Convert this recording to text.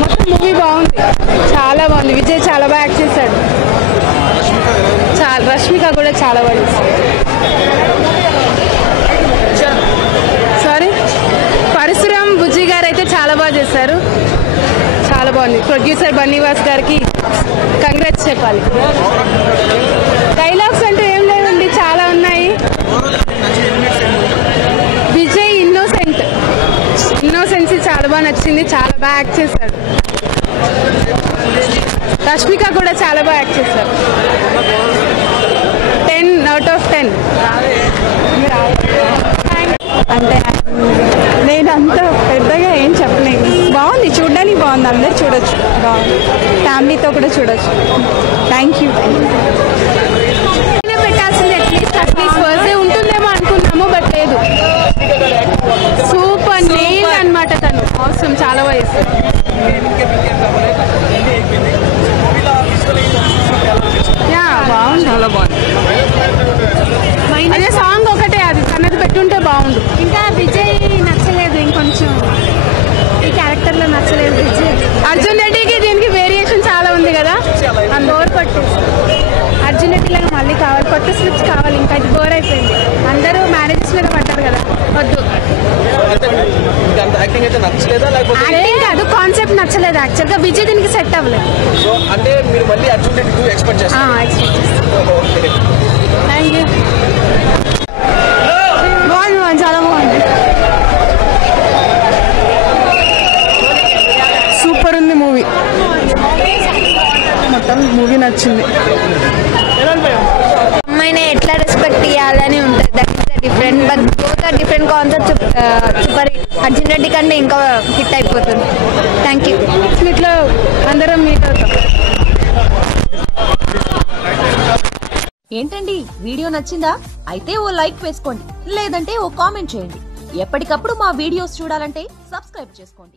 మొత్తం మూవీ బాగుంది, చాలా బాగుంది. విజయ్ చాలా బాగా యాక్ట్ చేశాడు. రష్మిక కూడా చాలా బాగా చేశాడు. సారీ, పరశురామ్ బుజ్జి గారు అయితే చాలా బాగా చేశారు. చాలా బాగుంది. ప్రొడ్యూసర్ బన్నీవాస్ గారికి కంగ్రాట్స్ చెప్పాలి. డైలాగ్స్ అంటే ఏం లేదండి, చాలా ఉన్నాయి. విజయ్ ఇన్నోసెన్సీ చాలా బాగా నచ్చింది, చాలా బాగా యాక్ట్ చేశాడు. రష్మిక కూడా చాలా బాగా యాక్ట్ చేశారు. 10 out of 10. అంటే నేను అంత పెద్దగా ఏం చెప్పలేను, బాగుంది, చూడడానికి బాగుంది, అందరు చూడొచ్చు, బాగుంది, ఫ్యామిలీతో కూడా చూడొచ్చు. Thank you. పెట్టాల్సింది అట్లీస్ట్ ఫస్ట్ డే ఉంటుందేమో అనుకున్నాము, బట్ లేదు. సూపర్ నెయిల్ అనమాట తను. అవసరం చాలా వయసు. బాగుంది, చాలా బాగుంది. అదే సాంగ్ ఒకటే, అది తనది పెట్టుంటే బాగుండు. ఇంకా విజయ్ నచ్చలేదు, ఇంకొంచెం ఈ క్యారెక్టర్ లో నచ్చలేదు విజయ్. అర్జున్ రెడ్డికి దీనికి వేరియేషన్ చాలా ఉంది కదా, బోర్ కొట్టు. అర్జున్ రెడ్డిలాగా మళ్ళీ కావాలి, కొత్త స్విచ్ కావాలి. ఇంకా అది బోర్ అయిపోయింది, అందరూ మ్యారేజెస్ మీద పడ్డారు కదా, వద్దు. యాక్టింగ్ కాదు, కాన్సెప్ట్ నచ్చలేదు. యాక్చువల్ గా విజయ్ దీనికి సెట్ అవ్వలేదు. Thank you. బాగుంది, చాలా బాగుంది, సూపర్ ఉంది మూవీ. మొత్తం మూవీ నచ్చింది. అమ్మాయిని ఎట్లా రెస్పెక్ట్ ఇవ్వాలని ఉంటుంది, that is the different. But both are different concepts. Super. Arjun Reddy కంటే ఇంకా హిట్ అయిపోతుంది. Thank you. ఇట్లా అందరం మీట్ అవుతాం. ఏంటండి, వీడియో నచ్చిందా? అయితే ఓ లైక్ వేసుకోండి, లేదంటే ఓ కామెంట్ చేయండి. ఎప్పటికప్పుడు మా వీడియోస్ చూడాలంటే సబ్స్క్రైబ్ చేసుకోండి.